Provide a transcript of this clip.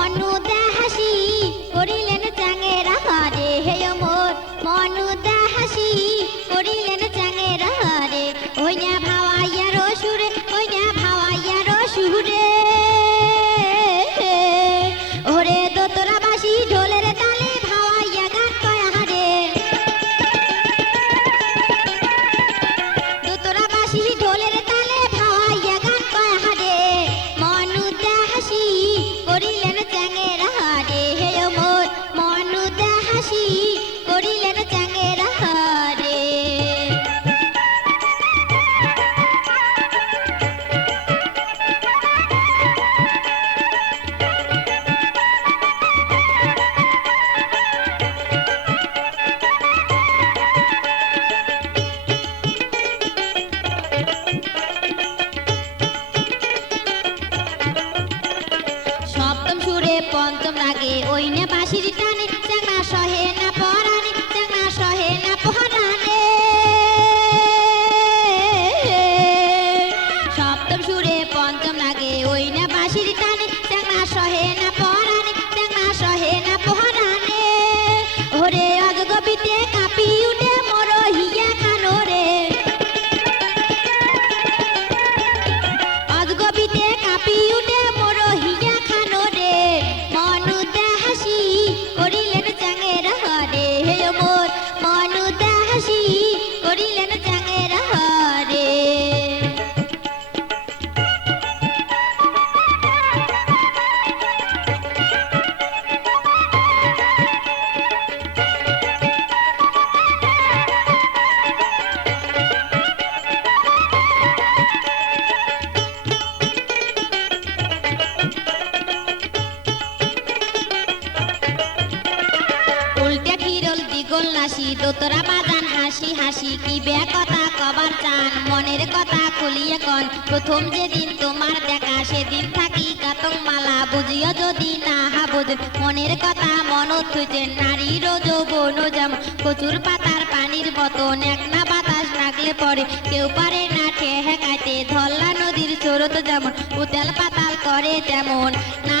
মনুদা হাসি করিলেন চাঙেরা হারে হে মোর মনুদা হাসি করিলেন চাঙেরা হারে ওই না ভাওয়াইয়ার সুরে ওই না ভাওয়াইয়ার সুরে ওরে দোতরা বাসি ঢোলের তালে ভাওয়াইয়া গান কয় হারে দোতরা বাসি ঢোলের তালে ভাওয়াইয়া গান কয় হারে মনুদা হাসি করিলেন চাঙেরা হারে হে মোর মনুদা হাসি করিলেন চাঙেরা হারে সপ্তম সুরে পঞ্চম রাগে ওই না বাঁশির টানে চাঙা সহে না পরানে চাঙা সহে না পরানে সপ্তম সুরে পঞ্চম রাগে ওই না বাঁশির টানে চাঙা সহে না পরানে চাঙা সহে না পরানে ওরে অজগবিতে কাঁপি উঠে মোর হিয়া খানো রে অজগবিতে কাঁপি উঠে মোর হিয়া খানো রে মনুদা হাসি করিলেন চাঙেরা হারে হে মোর মনুদা হাসি করিলেন চাঙেরা হারে উল্টে খিরল দ্বিগুল নাসি দোতরা বাজান হাসি হাসি কি বে কথা কবার চান মনের কথা খুলিয়ে কন প্রথম যেদিন তোমার দেখা সেদিন থাকি কাতং মালা বুঝিও যদি না বুঝে মনের কথা মন থুইছে নারীর যৌবন যেমন কচুর পাতার পানির মতন এক না বাতাস লাগলে পরে কেউ পারে না ঠেকাইতে ধল্লা নদীর স্রোত যেমন উতাল পাতাল করে তেমন না